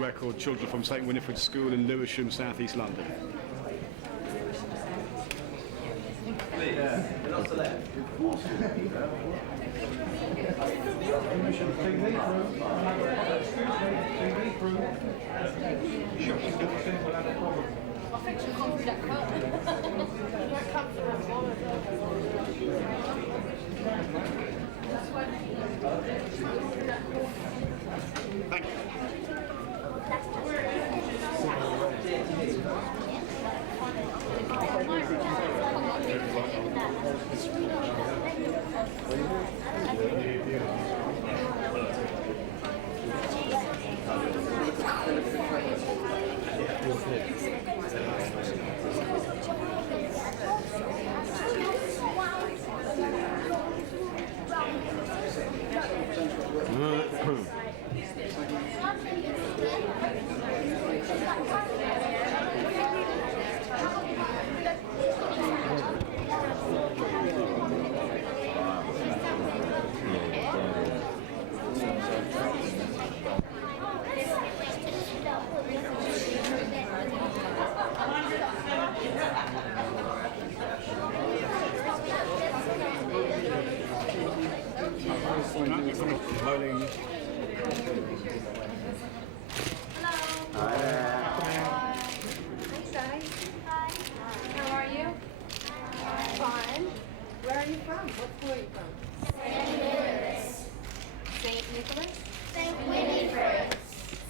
Record children from St Winifred's School in Lewisham, South East London. Thank you.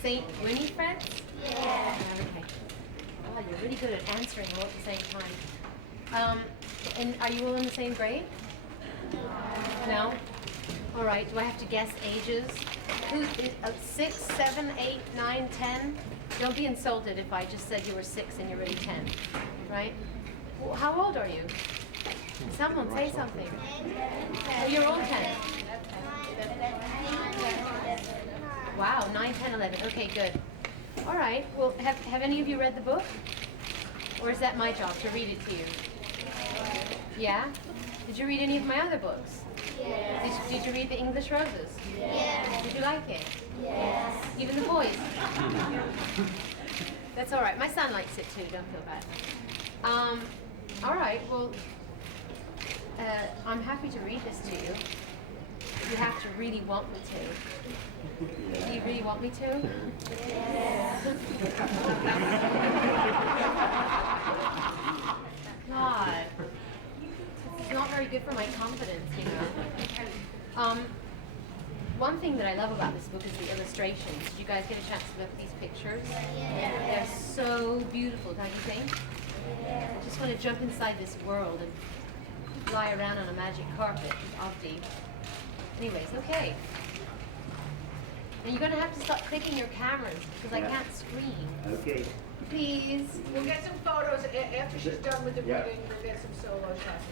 St. Winifred's? Yeah. Okay. Oh, you're really good at answering all at the same time. And are you all in the same grade? No? All right. Do I have to guess ages? 6, 7, 8, 9, 10? Don't be insulted if I just said you were 6 and you're really 10. Right? Well, how old are you? Someone say something. Oh, you're all 10. Wow, 9, 10, 11. Okay, good. All right. Well, have any of you read the book? Or is that my job to read it to you? Yeah? Did you read any of my other books? Yes. Did you read The English Roses? Yes. Did you like it? Yes. Even the boys? That's all right. My son likes it too. Don't feel bad. All right. Well, I'm happy to read this to you. You have to really want me to. Do you really want me to? Yes. God. This is not very good for my confidence, you know. One thing that I love about this book is the illustrations. Did you guys get a chance to look at these pictures? They're so beautiful, don't you think? I just want to jump inside this world and fly around on a magic carpet with Abdi. Anyways, okay. And you're going to have to stop clicking your cameras because I can't screen. Okay. Please. We'll get some photos after she's done with the reading. We'll get some solo shots.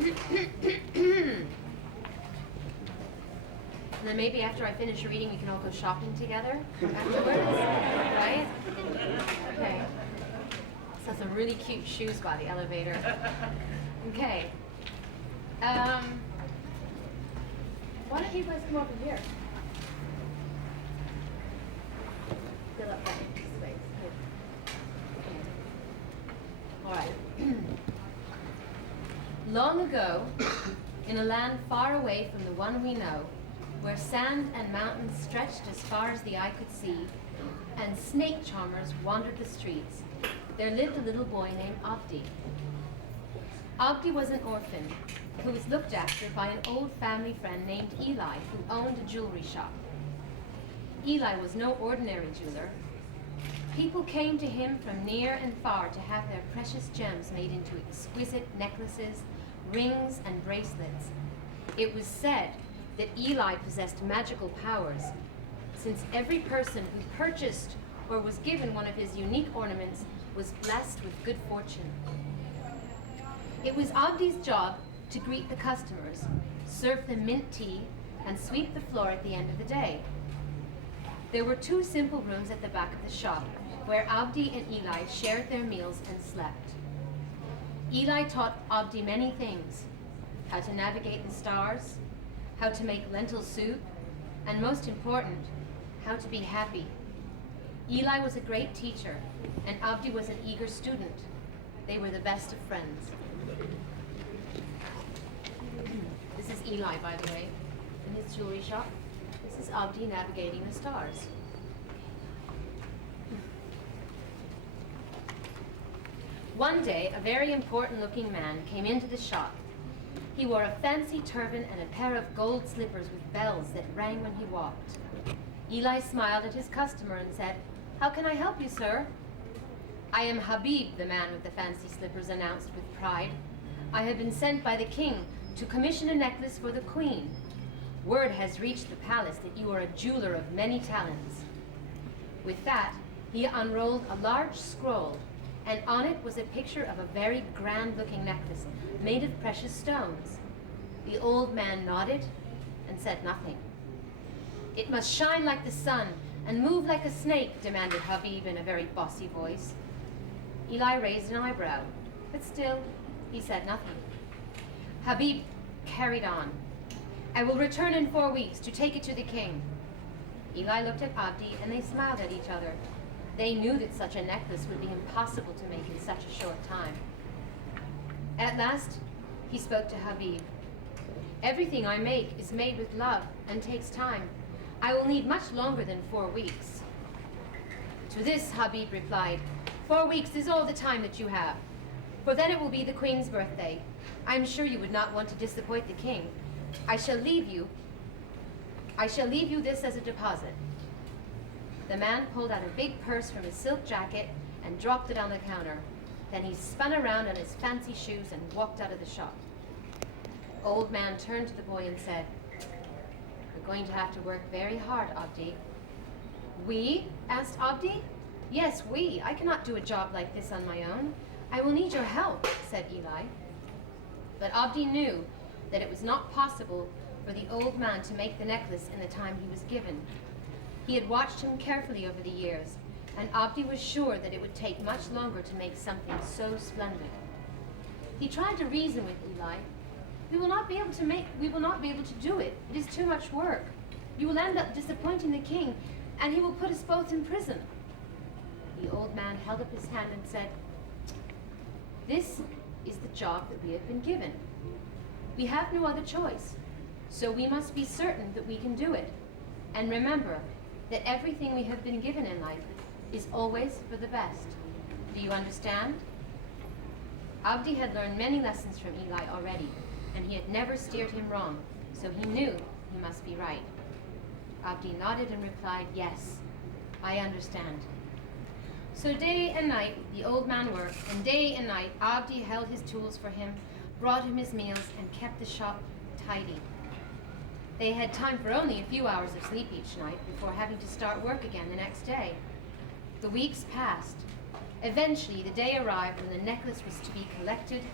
And then maybe after I finish reading, we can all go shopping together afterwards, right? Okay. Saw some really cute shoes by the elevator. Okay. Why don't you guys come over here? Fill up that empty space. All right. Long ago, in a land far away from the one we know, where sand and mountains stretched as far as the eye could see, and snake charmers wandered the streets, there lived a little boy named Abdi. Abdi was an orphan who was looked after by an old family friend named Eli, who owned a jewelry shop. Eli was no ordinary jeweler. People came to him from near and far to have their precious gems made into exquisite necklaces, rings, and bracelets. It was said that Eli possessed magical powers, since every person who purchased or was given one of his unique ornaments was blessed with good fortune. It was Abdi's job to greet the customers, serve them mint tea, and sweep the floor at the end of the day. There were 2 simple rooms at the back of the shop, where Abdi and Eli shared their meals and slept. Eli taught Abdi many things: how to navigate the stars, how to make lentil soup, and most important, how to be happy. Eli was a great teacher, and Abdi was an eager student. They were the best of friends. This is Eli, by the way, in his jewelry shop. This is Abdi navigating the stars. One day, a very important-looking man came into the shop. He wore a fancy turban and a pair of gold slippers with bells that rang when he walked. Eli smiled at his customer and said, "How can I help you, sir?" "I am Habib," the man with the fancy slippers announced with pride. "I have been sent by the king to commission a necklace for the queen. Word has reached the palace that you are a jeweler of many talents." With that, he unrolled a large scroll, and on it was a picture of a very grand-looking necklace made of precious stones. The old man nodded and said nothing. "It must shine like the sun and move like a snake," demanded Habib in a very bossy voice. Eli raised an eyebrow, but still, he said nothing. Habib carried on. "I will return in 4 weeks to take it to the king." Eli looked at Abdi and they smiled at each other. They knew that such a necklace would be impossible to make in such a short time. At last, he spoke to Habib. "Everything I make is made with love and takes time. I will need much longer than 4 weeks." To this, Habib replied, "4 weeks is all the time that you have, for then it will be the queen's birthday. I am sure you would not want to disappoint the king. I shall leave you this as a deposit." The man pulled out a big purse from his silk jacket and dropped it on the counter. Then he spun around on his fancy shoes and walked out of the shop. Old man turned to the boy and said, "You're going to have to work very hard, Abdi." "We?" asked Abdi. "Yes, we. I cannot do a job like this on my own. I will need your help," said Eli. But Abdi knew that it was not possible for the old man to make the necklace in the time he was given. He had watched him carefully over the years, and Abdi was sure that it would take much longer to make something so splendid. He tried to reason with Eli. We will not be able to do it. It is too much work. You will end up disappointing the king, and he will put us both in prison." The old man held up his hand and said, "This is the job that we have been given. We have no other choice, so we must be certain that we can do it. And remember that everything we have been given in life is always for the best. Do you understand?" Abdi had learned many lessons from Eli already, and he had never steered him wrong, so he knew he must be right. Abdi nodded and replied, "Yes, I understand." So day and night the old man worked, and day and night Abdi held his tools for him, brought him his meals, and kept the shop tidy. They had time for only a few hours of sleep each night before having to start work again the next day. The weeks passed. Eventually, the day arrived when the necklace was to be collected.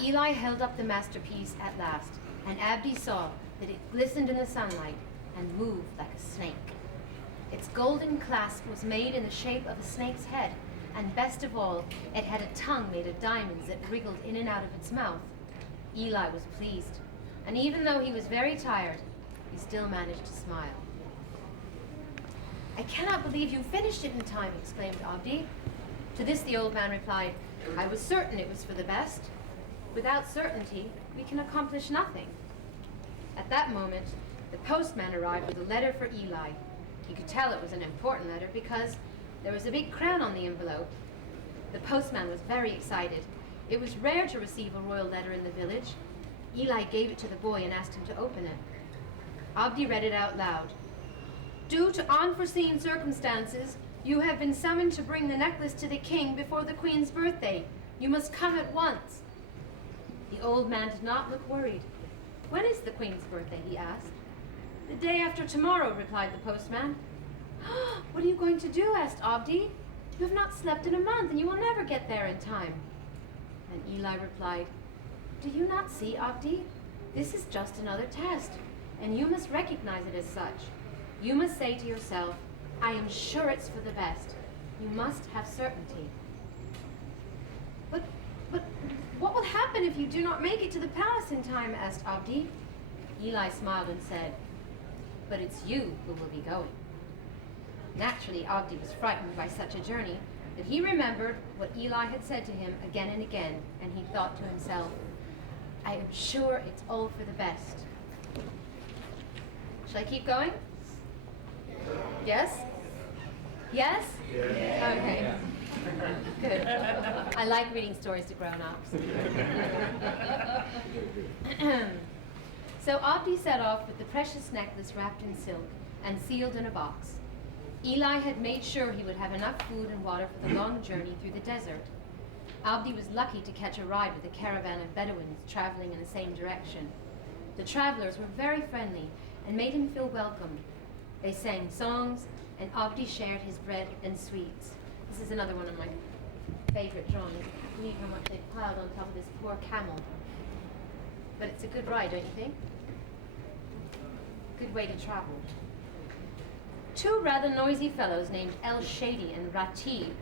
Eli held up the masterpiece at last, and Abdi saw that it glistened in the sunlight and moved like a snake. Its golden clasp was made in the shape of a snake's head, and best of all, it had a tongue made of diamonds that wriggled in and out of its mouth. Eli was pleased, and even though he was very tired, he still managed to smile. "I cannot believe you finished it in time," exclaimed Abdi. To this the old man replied, "I was certain it was for the best. Without certainty, we can accomplish nothing." At that moment, the postman arrived with a letter for Eli. He could tell it was an important letter because there was a big crown on the envelope. The postman was very excited. It was rare to receive a royal letter in the village. Eli gave it to the boy and asked him to open it. Abdi read it out loud. "Due to unforeseen circumstances, you have been summoned to bring the necklace to the king before the queen's birthday. You must come at once." The old man did not look worried. "When is the queen's birthday?" he asked. "The day after tomorrow," replied the postman. "What are you going to do?" asked Abdi. "You have not slept in a month, and you will never get there in time." And Eli replied, "Do you not see, Abdi? This is just another test, and you must recognize it as such. You must say to yourself, 'I am sure it's for the best.' You must have certainty." But what will happen if you do not make it to the palace in time?" asked Abdi. Eli smiled and said, but it's you who will be going." Naturally, Abdi was frightened by such a journey, but he remembered what Eli had said to him again and again, and he thought to himself, "I am sure it's all for the best." Shall I keep going? Yes? Yes? Okay. Good. I like reading stories to grown-ups. So Abdi set off with the precious necklace wrapped in silk and sealed in a box. Eli had made sure he would have enough food and water for the long journey through the desert. Abdi was lucky to catch a ride with a caravan of Bedouins traveling in the same direction. The travelers were very friendly and made him feel welcomed. They sang songs, and Abdi shared his bread and sweets. This is another one of my favorite drawings. I can't believe how much they piled on top of this poor camel. But it's a good ride, don't you think? Good way to travel. Two rather noisy fellows named El Shady and Ratib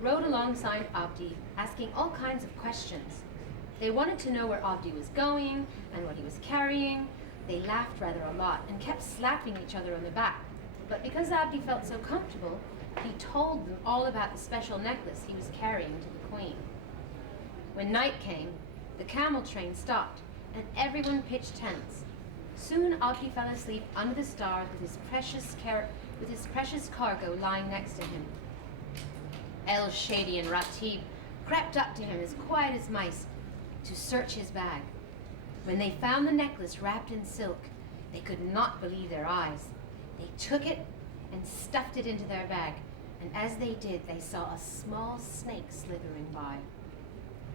rode alongside Abdi, asking all kinds of questions. They wanted to know where Abdi was going and what he was carrying. They laughed rather a lot and kept slapping each other on the back. But because Abdi felt so comfortable, he told them all about the special necklace he was carrying to the queen. When night came, the camel train stopped, and everyone pitched tents. Soon Abdi fell asleep under the stars with his precious cargo lying next to him. El Shady and Ratib crept up to him as quiet as mice to search his bag. When they found the necklace wrapped in silk, they could not believe their eyes. They took it and stuffed it into their bag, and as they did, they saw a small snake slithering by.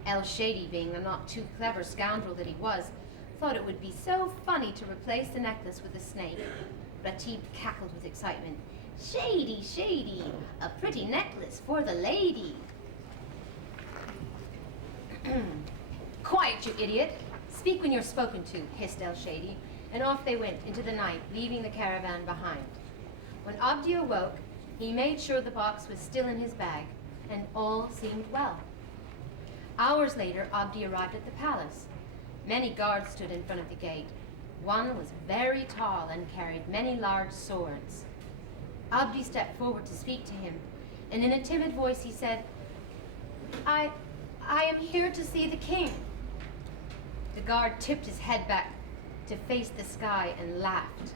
El Shady, being the not too clever scoundrel that he was, thought it would be so funny to replace the necklace with a snake. Ratib cackled with excitement. "Shady, Shady, a pretty necklace for the lady." "Quiet, you idiot! Speak when you're spoken to," hissed El Shady, and off they went into the night, leaving the caravan behind. When Abdi awoke, he made sure the box was still in his bag, and all seemed well. Hours later, Abdi arrived at the palace. Many guards stood in front of the gate. One was very tall and carried many large swords. Abdi stepped forward to speak to him, and in a timid voice he said, I am here to see the king." The guard tipped his head back to face the sky and laughed.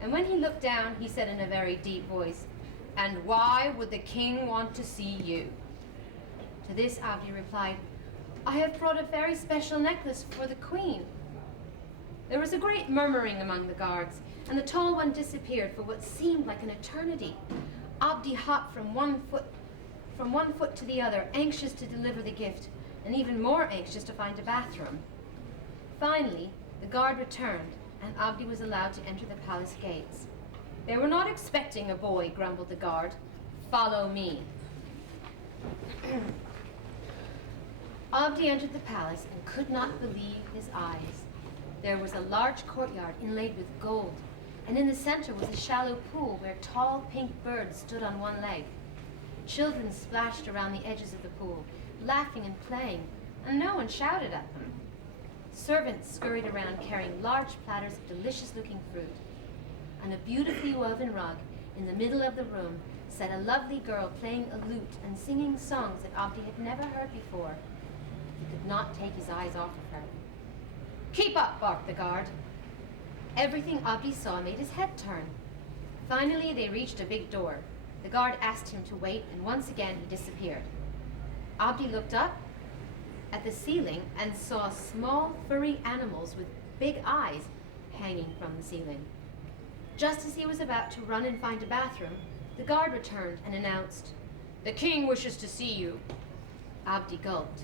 And when he looked down, he said in a very deep voice, "And why would the king want to see you?" To this Abdi replied, "I have brought a very special necklace for the queen." There was a great murmuring among the guards, and the tall one disappeared for what seemed like an eternity. Abdi hopped from one foot to the other, anxious to deliver the gift, and even more anxious to find a bathroom. Finally, the guard returned, and Abdi was allowed to enter the palace gates. "They were not expecting a boy," grumbled the guard. "Follow me." Abdi entered the palace and could not believe his eyes. There was a large courtyard inlaid with gold, and in the center was a shallow pool where tall pink birds stood on one leg. Children splashed around the edges of the pool, laughing and playing, and no one shouted at them. Servants scurried around carrying large platters of delicious-looking fruit. On a beautifully woven rug in the middle of the room sat a lovely girl playing a lute and singing songs that Abdi had never heard before. He could not take his eyes off of her. "Keep up," barked the guard. Everything Abdi saw made his head turn. Finally, they reached a big door. The guard asked him to wait, and once again he disappeared. Abdi looked up at the ceiling and saw small furry animals with big eyes hanging from the ceiling. Just as he was about to run and find a bathroom, the guard returned and announced, "The king wishes to see you." Abdi gulped.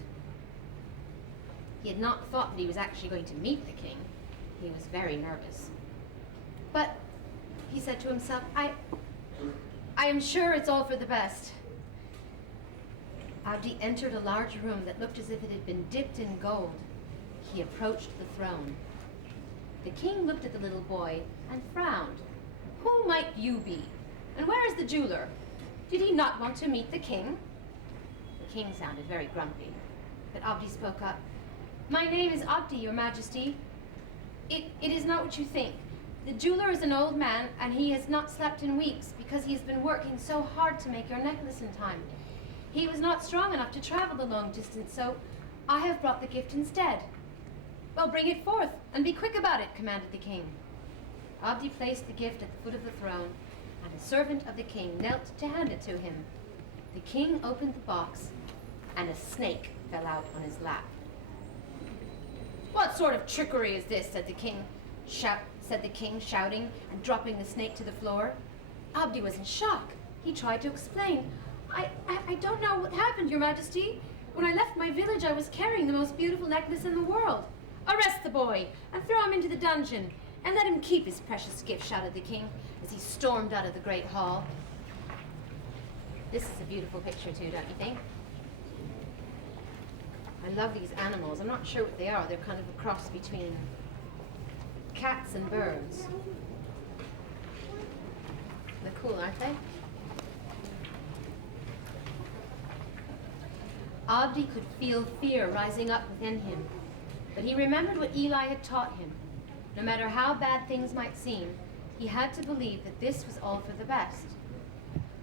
He had not thought that he was actually going to meet the king. He was very nervous. "But," he said to himself, I am sure it's all for the best." Abdi entered a large room that looked as if it had been dipped in gold. He approached the throne. The king looked at the little boy and frowned. "Who might you be? And where is the jeweler? Did he not want to meet the king?" The king sounded very grumpy, but Abdi spoke up. "My name is Abdi, your majesty. It is not what you think. The jeweler is an old man, and he has not slept in weeks because he has been working so hard to make your necklace in time. He was not strong enough to travel the long distance, so I have brought the gift instead. Well, bring it forth, and be quick about it, commanded the king. Abdi placed the gift at the foot of the throne, and a servant of the king knelt to hand it to him. The king opened the box, and a snake fell out on his lap. "What sort of trickery is this?" said the king, shouting and dropping the snake to the floor. Abdi was in shock. He tried to explain. I don't know what happened, Your Majesty. When I left my village, I was carrying the most beautiful necklace in the world. Arrest the boy and throw him into the dungeon and let him keep his precious gift, shouted the king as he stormed out of the great hall. This is a beautiful picture too, don't you think? I love these animals. I'm not sure what they are. They're kind of a cross between cats and birds. They're cool, aren't they? Abdi could feel fear rising up within him, but he remembered what Eli had taught him. No matter how bad things might seem, he had to believe that this was all for the best.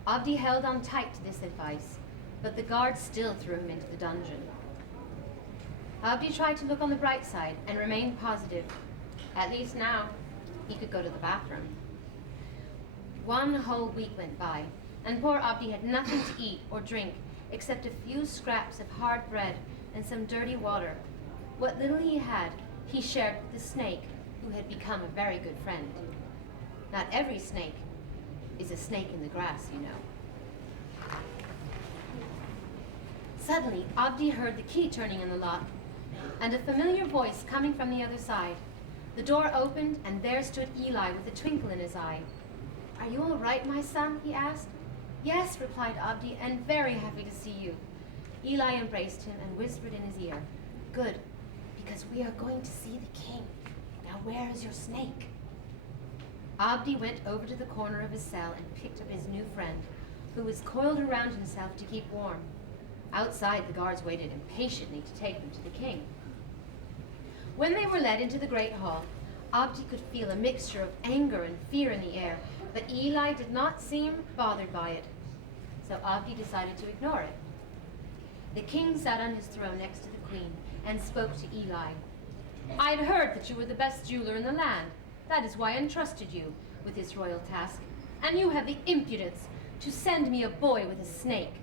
Abdi held on tight to this advice, but the guards still threw him into the dungeon. Abdi tried to look on the bright side and remain positive. At least now, he could go to the bathroom. 1 whole week went by, and poor Abdi had nothing to eat or drink except a few scraps of hard bread and some dirty water. What little he had, he shared with the snake, who had become a very good friend. Not every snake is a snake in the grass, you know. Suddenly, Abdi heard the key turning in the lock, and a familiar voice coming from the other side. The door opened, and there stood Eli with a twinkle in his eye. "Are you all right, my son?" he asked. "Yes," replied Abdi, "and very happy to see you." Eli embraced him and whispered in his ear, "Good, because we are going to see the king. Now where is your snake?" Abdi went over to the corner of his cell and picked up his new friend, who was coiled around himself to keep warm. Outside, the guards waited impatiently to take them to the king. When they were led into the great hall, Abdi could feel a mixture of anger and fear in the air, but Eli did not seem bothered by it, so Abdi decided to ignore it. The king sat on his throne next to the queen and spoke to Eli. "I had heard that you were the best jeweler in the land. That is why I entrusted you with this royal task, and you have the impudence to send me a boy with a snake."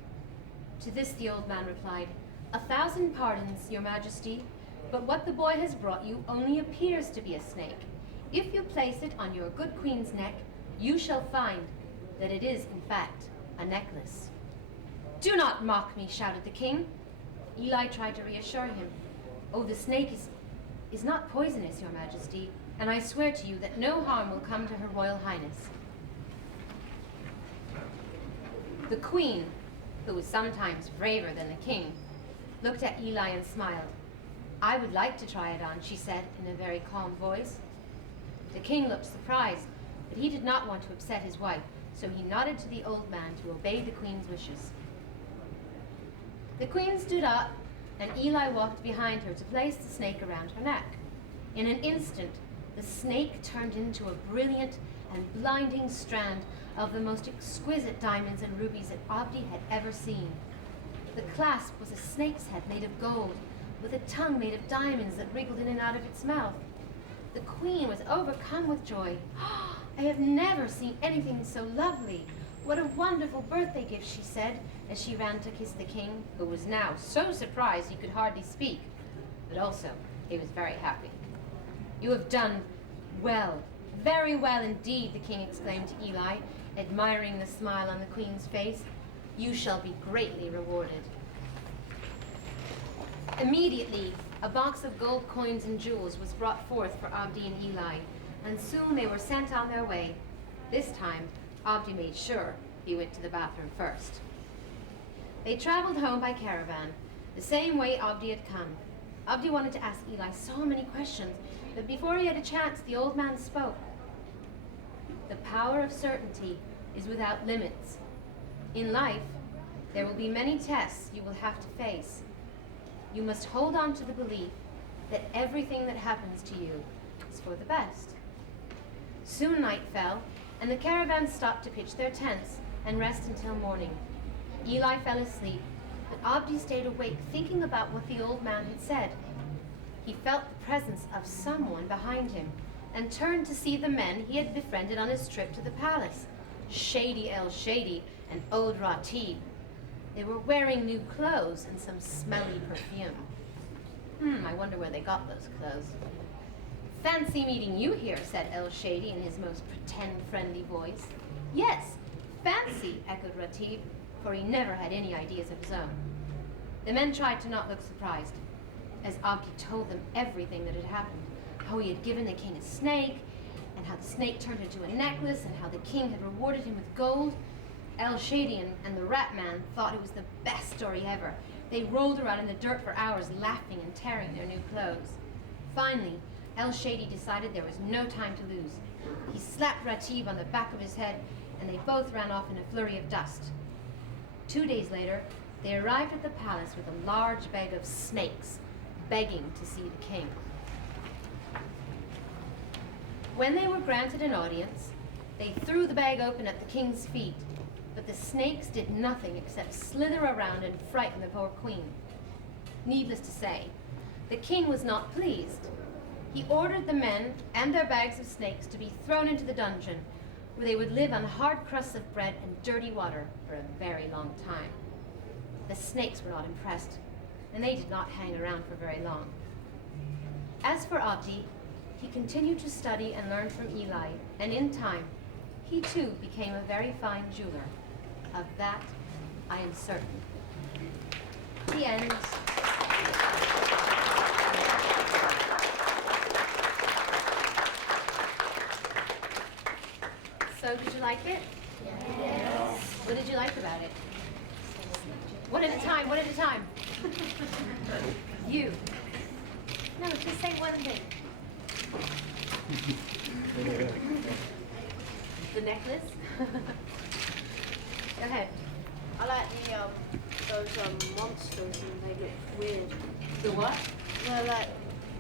To this the old man replied, "1,000 pardons, Your Majesty, but what the boy has brought you only appears to be a snake. If you place it on your good queen's neck, you shall find that it is, in fact, a necklace." "Do not mock me," shouted the king. Eli tried to reassure him. "Oh, the snake is not poisonous, Your Majesty, and I swear to you that no harm will come to Her Royal Highness." The queen, who was sometimes braver than the king, looked at Eli and smiled. "I would like to try it on," she said in a very calm voice. The king looked surprised, but he did not want to upset his wife, so he nodded to the old man to obey the queen's wishes. The queen stood up, and Eli walked behind her to place the snake around her neck. In an instant, the snake turned into a brilliant and blinding strand of the most exquisite diamonds and rubies that Abdi had ever seen. The clasp was a snake's head made of gold, with a tongue made of diamonds that wriggled in and out of its mouth. The queen was overcome with joy. "I have never seen anything so lovely. What a wonderful birthday gift," she said, as she ran to kiss the king, who was now so surprised he could hardly speak. But also, he was very happy. "You have done well, very well indeed," the king exclaimed to Eli, admiring the smile on the queen's face. "You shall be greatly rewarded." Immediately, a box of gold coins and jewels was brought forth for Abdi and Eli, and soon they were sent on their way. This time, Abdi made sure he went to the bathroom first. They traveled home by caravan, the same way Abdi had come. Abdi wanted to ask Eli so many questions, but before he had a chance, the old man spoke. "The power of certainty is without limits. In life, there will be many tests you will have to face. You must hold on to the belief that everything that happens to you is for the best. Soon night fell, and the caravan stopped to pitch their tents and rest until morning. Eli fell asleep, but Abdi stayed awake thinking about what the old man had said. He felt the presence of someone behind him and turned to see the men he had befriended on his trip to the palace, Shady El Shady and Old Ratib. They were wearing new clothes and some smelly perfume. I wonder where they got those clothes. Fancy meeting you here, said El Shady in his most pretend-friendly voice. Yes, fancy, echoed Ratib, for he never had any ideas of his own. The men tried to not look surprised, as Abdi told them everything that had happened, how he had given the king a snake, and how the snake turned into a necklace, and how the king had rewarded him with gold. El Shady and the Rat Man thought it was the best story ever. They rolled around in the dirt for hours, laughing and tearing their new clothes. Finally, El Shady decided there was no time to lose. He slapped Ratib on the back of his head, and they both ran off in a flurry of dust. 2 days later, they arrived at the palace with a large bag of snakes, begging to see the king. When they were granted an audience, they threw the bag open at the king's feet, but the snakes did nothing except slither around and frighten the poor queen. Needless to say, the king was not pleased. He ordered the men and their bags of snakes to be thrown into the dungeon, where they would live on hard crusts of bread and dirty water for a very long time. The snakes were not impressed, and they did not hang around for very long. As for Abdi, he continued to study and learn from Eli, and in time, he too became a very fine jeweler. Of that, I am certain. The end. So, did you like it? Yes. What did you like about it? One at a time, one at a time. You. No, just say one thing. The necklace? Go ahead. I like those monsters and they look weird. The what? They're like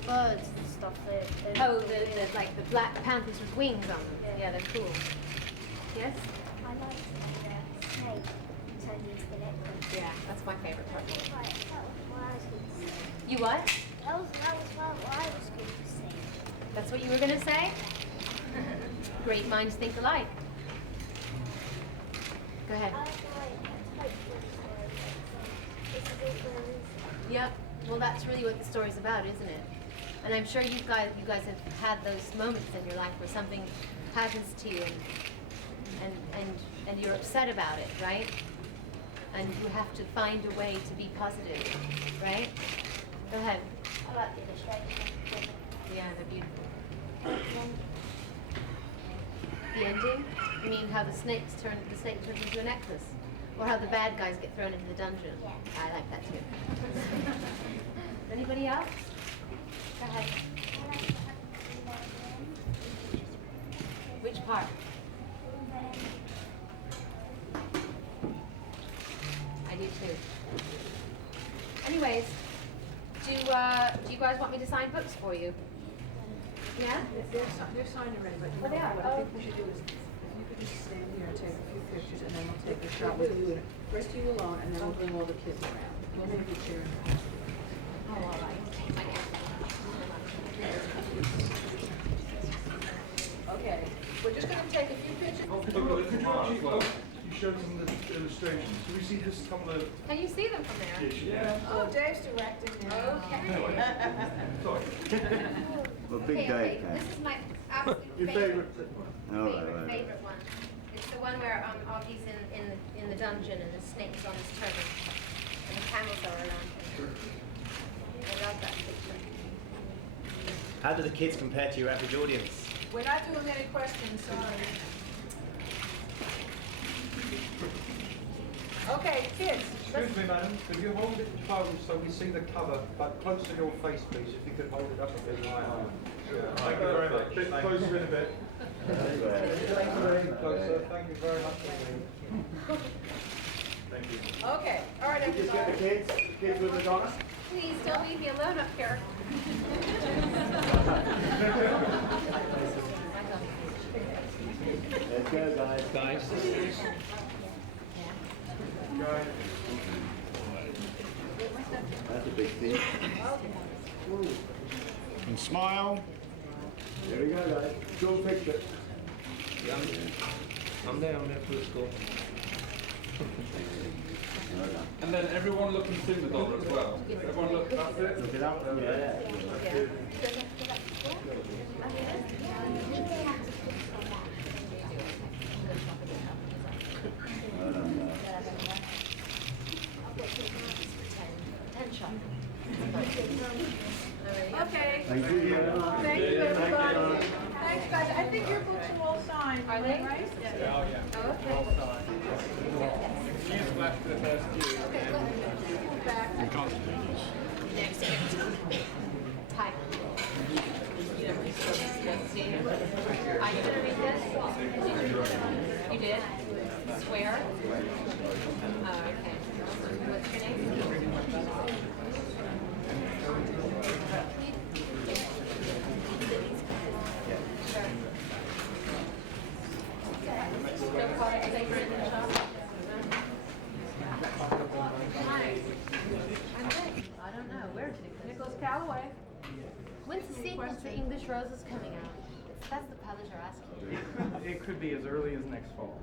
birds and stuff. They Oh, look the weird. like the black panthers with wings on them. Yeah, they're cool. Yes? I like the snake turned into the necklace. Yeah, that's my favorite part. Right, that was what I was going to say. You what? That was what I was going to say. That's what you were gonna say? Great minds think alike. Go ahead. I like a type story. It's a bit of a Yep. Well, that's really what the story's about, isn't it? And I'm sure you guys have had those moments in your life where something happens to you and you're upset about it, right? And you have to find a way to be positive, right? Go ahead. I like the illustration. Yeah, they're beautiful. The ending? You mean how the snake turns into a necklace? Or how the bad guys get thrown into the dungeon? Yeah. I like that too. Anybody else? Go ahead. I like the Which part? I do too. Anyways, do you guys want me to sign books for you? Yeah? They're signed already, but Oh, they are? what I think we should do is, if you could just stand here and take a few pictures, and then we'll take a shot with you. First you alone, and then we'll bring all the kids around. We'll make it here. Oh, all right. Okay, we're just gonna take a few pictures. You showed some of the illustrations. Do we see this couple of? Can you see them from there? Yeah. Oh, Dave's directing now. Okay. Sorry. Well, Big Okay, Dave this can. is my absolute Your favorite. favourite? All right, right. Favorite one. It's the one where Augie's in the dungeon and the snake's on his turban and the camels are around him. I love that picture. How do the kids compare to your average audience? We're not doing any questions, sorry. Okay, kids. Excuse me, madam. Could you hold it close so we see the cover, but close to your face, please? If you could hold it up a bit higher. Thank you very much. Bit closer in a bit. Thank you very closer. Thank you very much indeed. Thank you. Okay, all right, Just get the everybody. kids with Madonna. Please don't leave me alone up here. Let's go, guys. Guys. That's a big thing. And smile. There we go, guys. School picture. I'm there for the school. And then everyone look and see Madonna as well. Everyone look, that's it. Look it up. Yeah. Well done, guys. Okay. Thank you very much. Thank you, everybody. Thanks, guys. I think your books are all signed. Are they? Right? Oh, yeah. Oh, okay. Years left for the first year. We can't do this. Hi. Are you gonna read this? You did? Swear? Oh, okay. What's your name? Sure. No products that you're in the shop? Hi. I'm good. I don't know. Where did it go? Nicholas Calloway. When's the sequel to English Roses coming out? That's the publisher asking. It could be as early as next fall.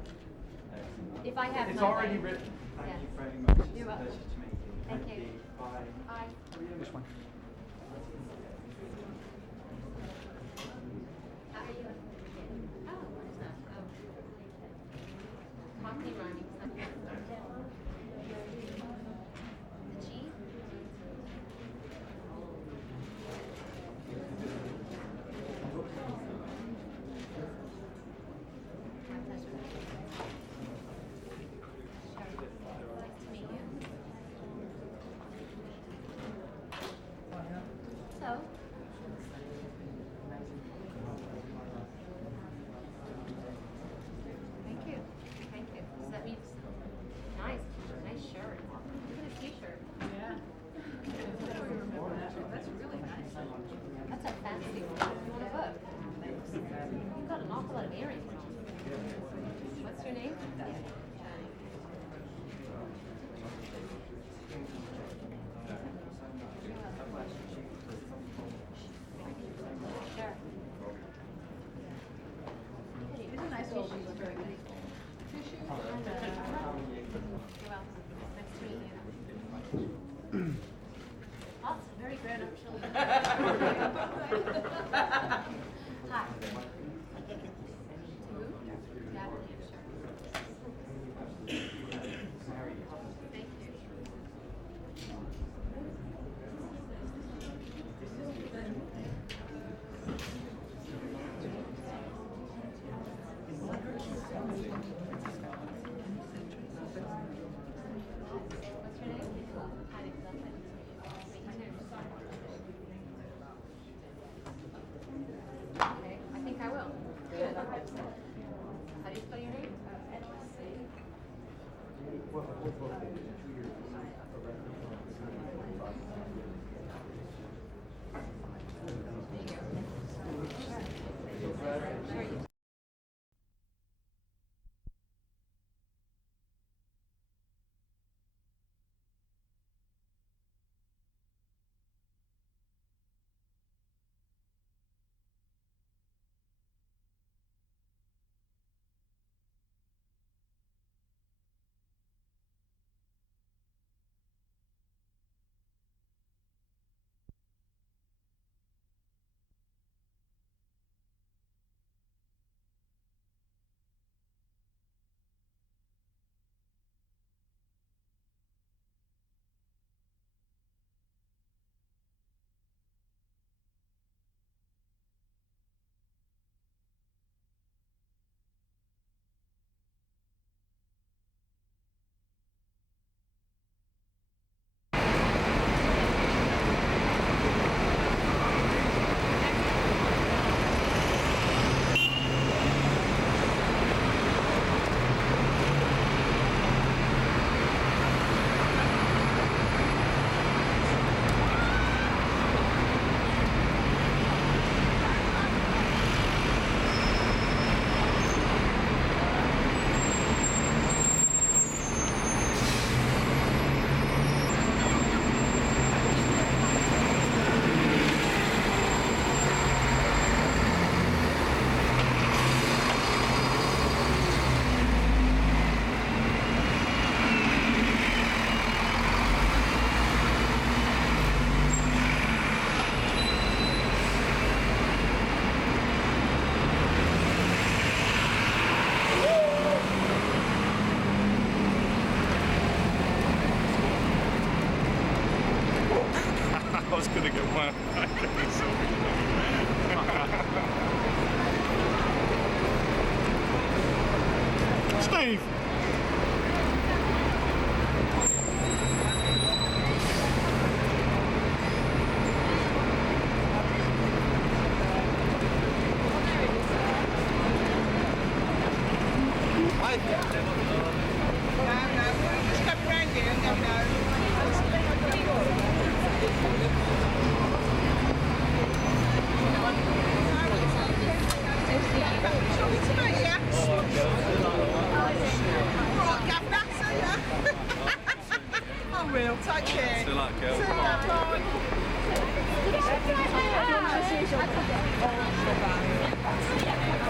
If I have It's my already way. written. Thank Yes. you very much. It's You're a welcome. pleasure to meet you. Thank you. Bye. Hi. Which one? How are you? Oh, what is that? Oh. Cockney rhyming. The G? My pleasure. Sure. Nice to meet you. So? Thank you. Thank you. Does that mean nice? Nice shirt. Look at a t-shirt. Yeah. That's really nice. That's a fancy one. You want a book? You've got an awful lot of earrings on. What's your name? Sure. It's a nice old piece. You're welcome. Nice to meet you. Lots of very grown-up children. Hi. To who? Dad, sure. Thank you. What's your name? Hi, Nicholas. Okay, I think I will. Good. How do you spell your name? Sure, you Wave! I will, take care. Still like girl. See you, bye.